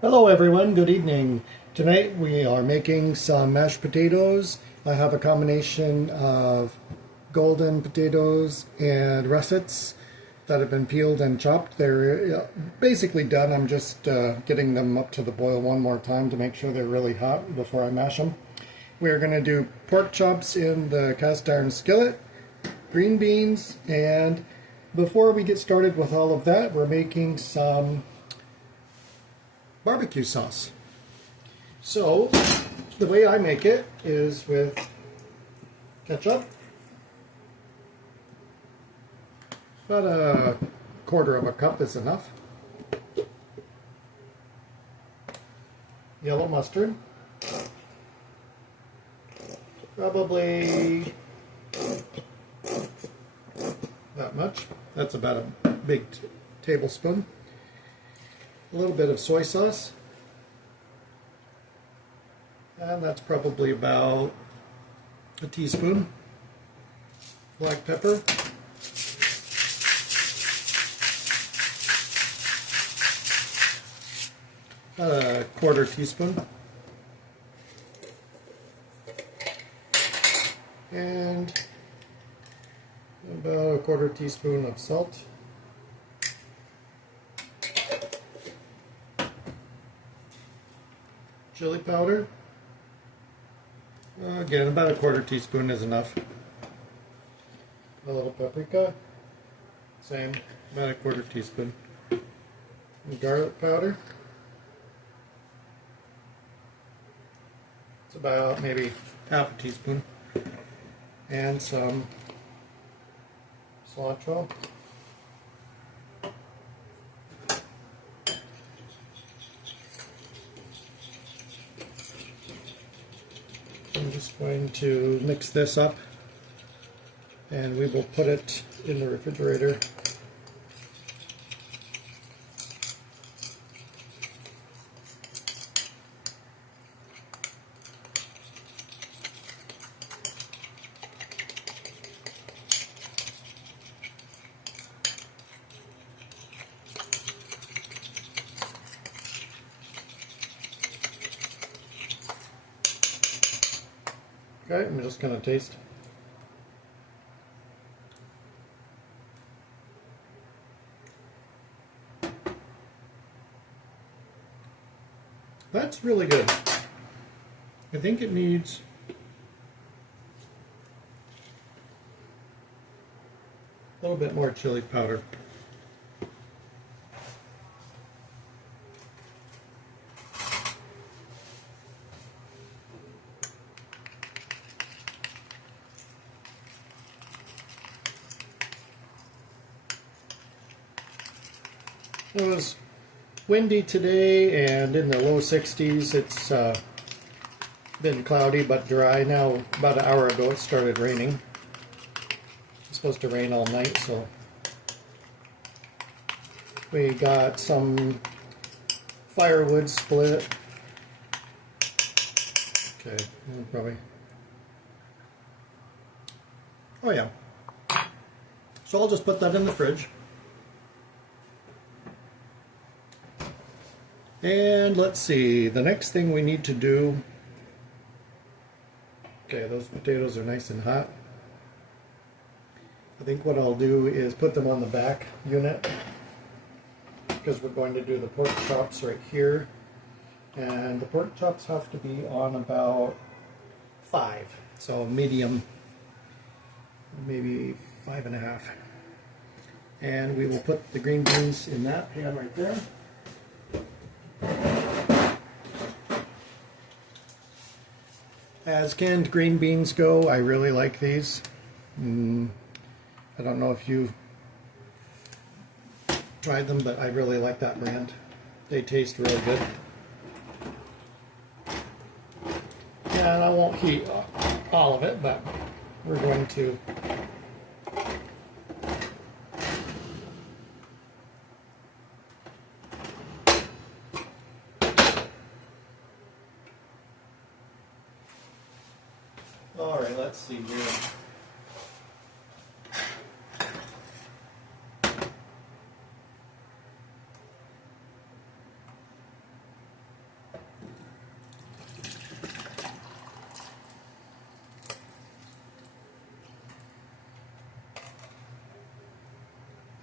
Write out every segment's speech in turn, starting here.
Hello everyone, good evening. Tonight we are making some mashed potatoes. I have a combination of golden potatoes and russets that have been peeled and chopped. They're basically done. I'm just getting them up to the boil one more time to make sure they're really hot before I mash them. We're going to do pork chops in the cast iron skillet, green beans, and before we get started with all of that, we're making some barbecue sauce. So the way I make it is with ketchup, about a quarter of a cup is enough, yellow mustard, probably that much, that's about a big tablespoon, a little bit of soy sauce, and that's probably about a teaspoon, black pepper, a quarter teaspoon, and about a quarter teaspoon of salt. Chili powder, again about a quarter teaspoon is enough. A little paprika, same, about a quarter teaspoon. And garlic powder, it's about maybe half a teaspoon. And some cilantro. I'm just going to mix this up and we will put it in the refrigerator. Okay, I'm just going to taste. That's really good. I think it needs a little bit more chili powder. It was windy today and in the low 60s. It's been cloudy but dry now. About an hour ago it started raining. It's supposed to rain all night, so we got some firewood split. Okay, probably. Oh yeah. So I'll just put that in the fridge. And let's see, the next thing we need to do, okay, those potatoes are nice and hot. I think what I'll do is put them on the back unit because we're going to do the pork chops right here. And the pork chops have to be on about 5, so medium, maybe 5.5. And we will put the green beans in that pan right there. As canned green beans go, I really like these. I don't know if you've tried them, but I really like that brand. They taste really good. And I won't heat all of it, but we're going to all right, let's see here.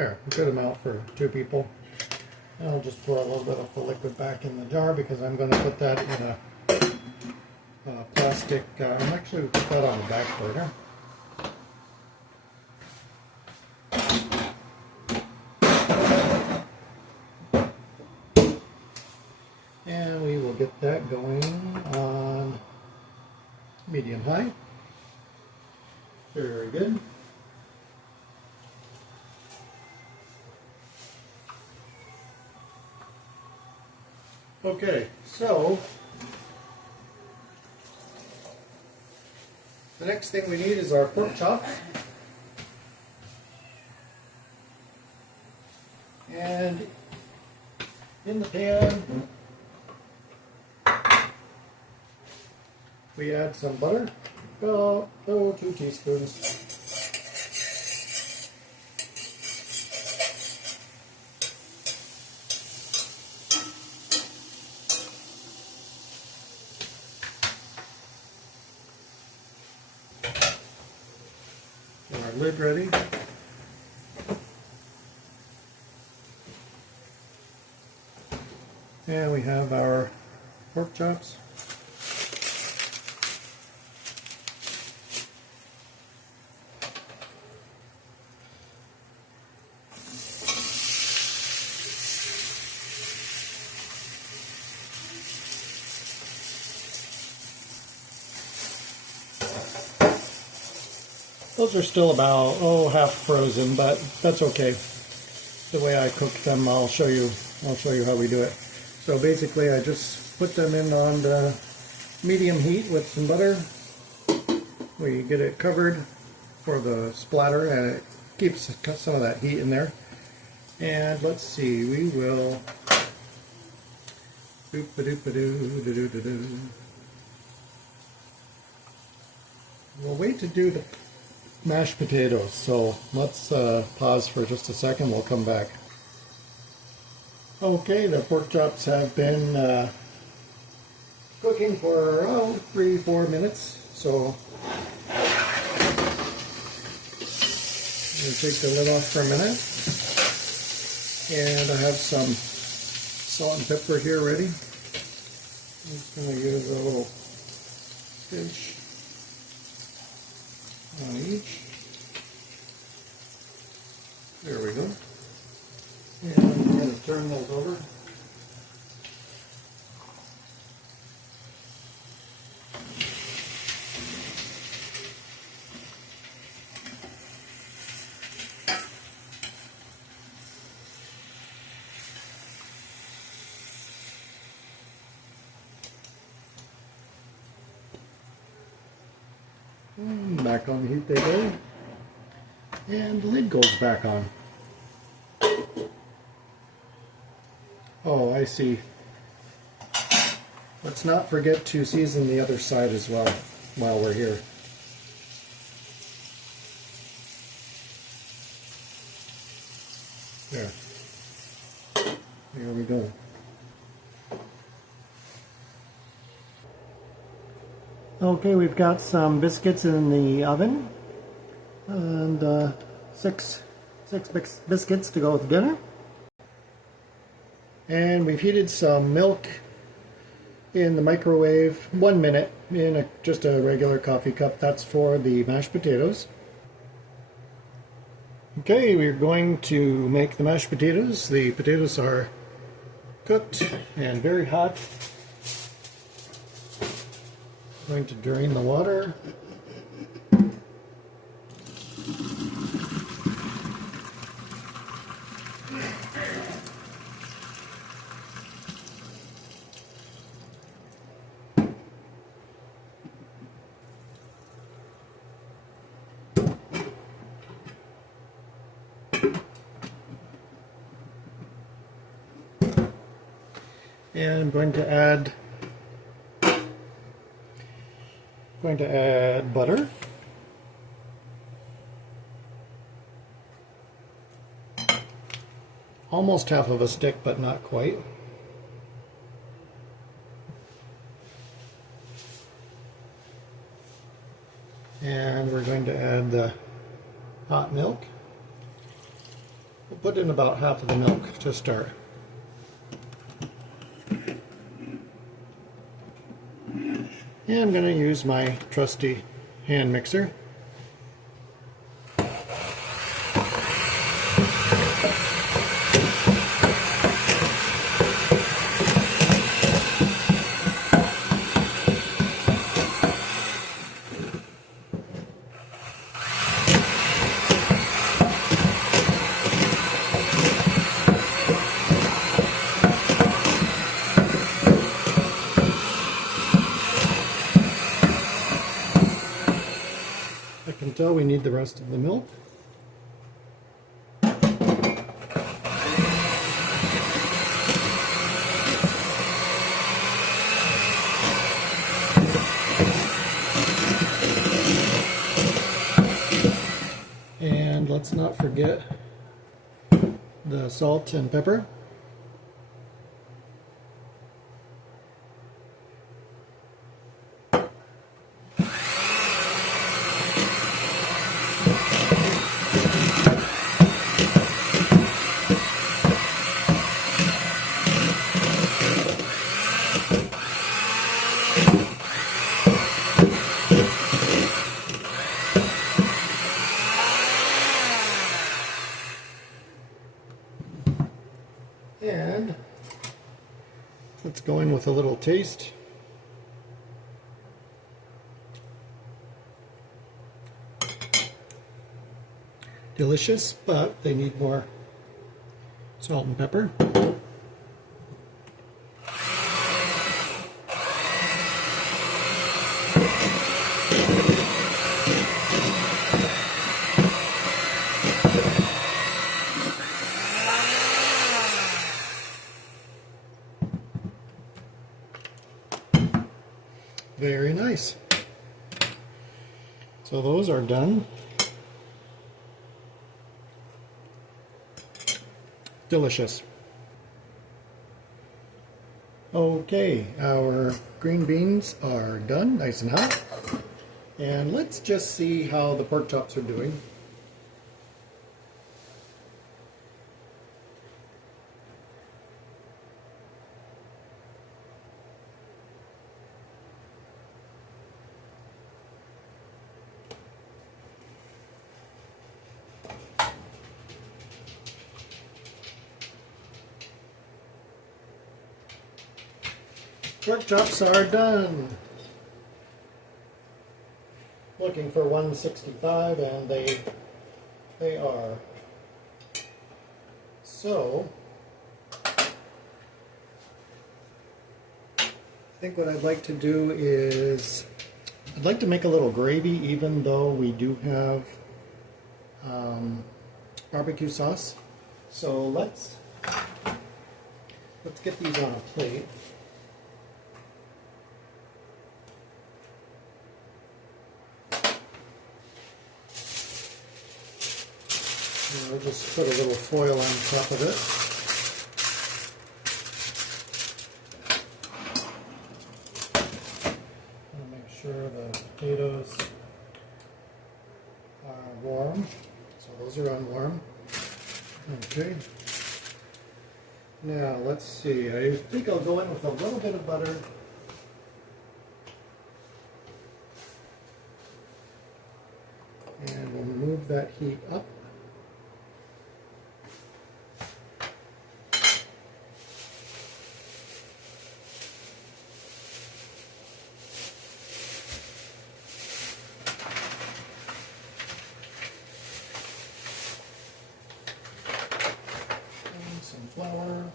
There, a good amount for 2 people. I'll just pour a little bit of the liquid back in the jar because I'm going to put that in a plastic. I'm actually going to put that on the back burner. And we will get that going on medium high. Very good. Okay, so the next thing we need is our pork chop. And in the pan, we add some butter, about 2 teaspoons. Get our lid ready. And we have our pork chops. Those are still about, half frozen, but that's okay. The way I cook them, I'll show you how we do it. So basically I just put them in on the medium heat with some butter. We get it covered for the splatter and it keeps some of that heat in there. And let's see, we will we'll wait to do the mashed potatoes, so let's pause for just a second. We'll come back. Okay, the pork chops have been cooking for around 3-4 minutes, so I'm going to take the lid off for a minute. And I have some salt and pepper here ready. I'm just going to use a little pinch on each. There we go. And I'm going to turn those over. And back on the heat they go. And the lid goes back on. Oh, I see. Let's not forget to season the other side as well while we're here. There. There we go. Okay, we've got some biscuits in the oven. And six biscuits to go with dinner. And we've heated some milk in the microwave 1 minute in just a regular coffee cup. That's for the mashed potatoes. Okay, we're going to make the mashed potatoes. The potatoes are cooked and very hot. I'm going to drain the water. And I'm going to add butter. Almost half of a stick, but not quite. And we're going to add the hot milk. We'll put in about half of the milk to start. And I'm going to use my trusty hand mixer. I can tell we need the rest of the milk. And let's not forget the salt and pepper. And let's go in with a little taste. Delicious, but they need more salt and pepper. Very nice. So those are done. Delicious. Okay, our green beans are done, nice and hot. And let's just see how the pork chops are doing. Pork chops are done. Looking for 165, and they are. So I think what I'd like to do is I'd like to make a little gravy, even though we do have barbecue sauce. So let's get these on a plate. And we'll just put a little foil on top of it. And make sure the potatoes are warm. So those are on warm. Okay. Now let's see. I think I'll go in with a little bit of butter. And we'll move that heat up. Some flour.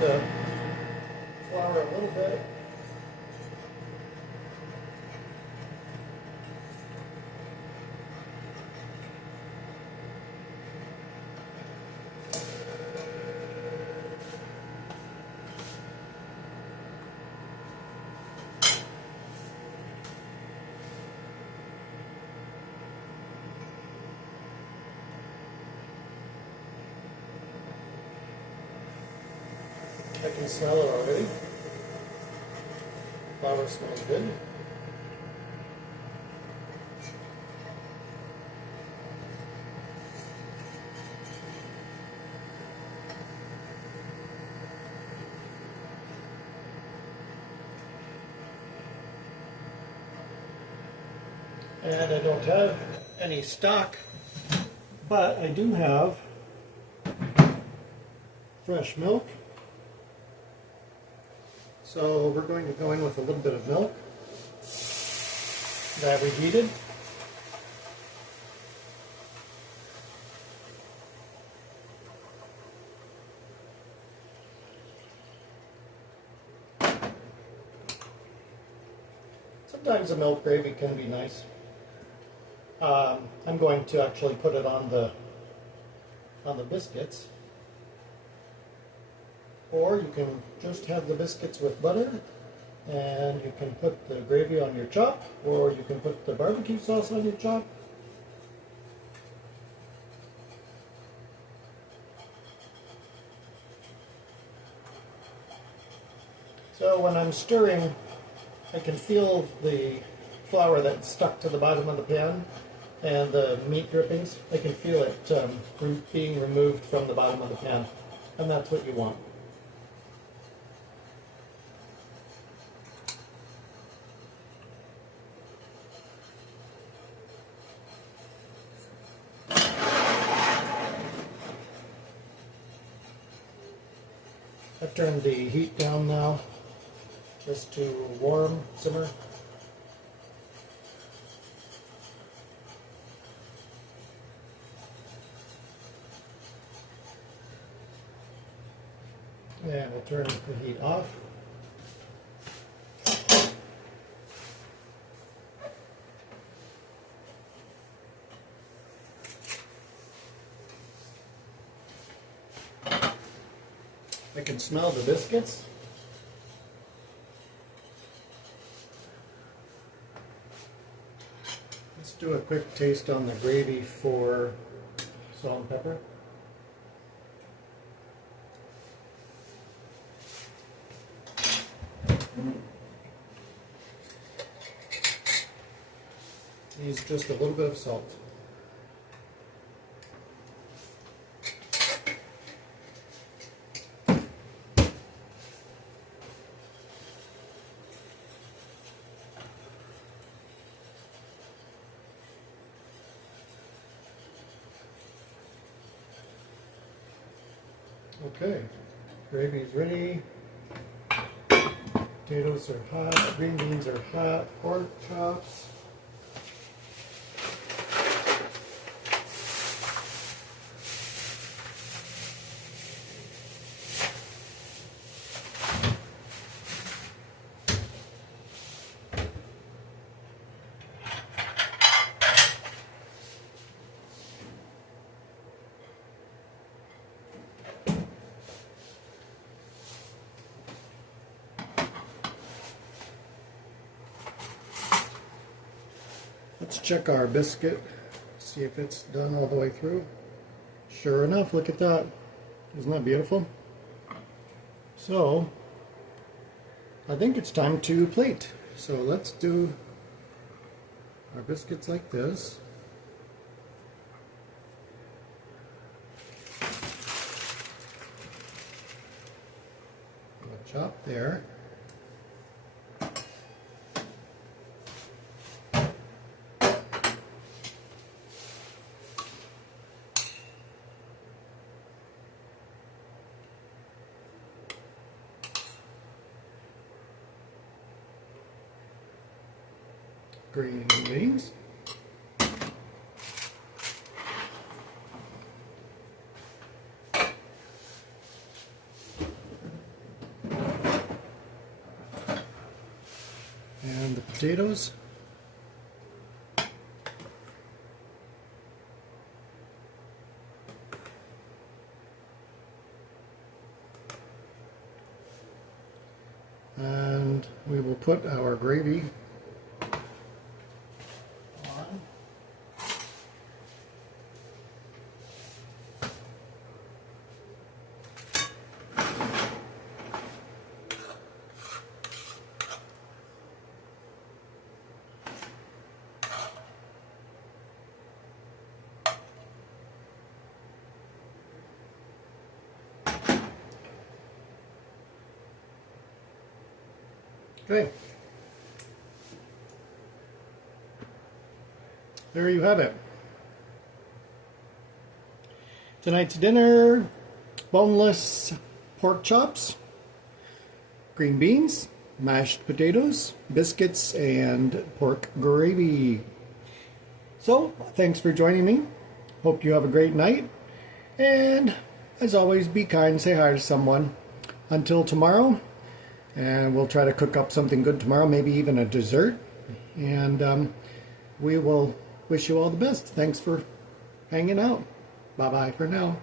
the flour a little bit. I can smell it already. Flour smells good. And I don't have any stock, but I do have fresh milk. So we're going to go in with a little bit of milk that we heated. Sometimes a milk gravy can be nice. I'm going to actually put it on the biscuits. Or you can just have the biscuits with butter, and you can put the gravy on your chop, or you can put the barbecue sauce on your chop. So when I'm stirring, I can feel the flour that's stuck to the bottom of the pan and the meat drippings. I can feel it being removed from the bottom of the pan, and that's what you want. I've turned the heat down now, just to warm, simmer. And we'll turn the heat off. I can smell the biscuits. Let's do a quick taste on the gravy for salt and pepper. Use just a little bit of salt. Okay, gravy's ready. Potatoes are hot, green beans are hot, pork chops. Let's check our biscuit, see if it's done all the way through. Sure enough, look at that. Isn't that beautiful? So, I think it's time to plate. So let's do our biscuits like this. Chop there. Green beans. And the potatoes. And we will put our gravy on. Okay. There you have it. Tonight's dinner, boneless pork chops, green beans, mashed potatoes, biscuits, and pork gravy. So, thanks for joining me. Hope you have a great night. And, as always, be kind, say hi to someone. Until tomorrow. And we'll try to cook up something good tomorrow, maybe even a dessert. And we will wish you all the best. Thanks for hanging out. Bye-bye for now.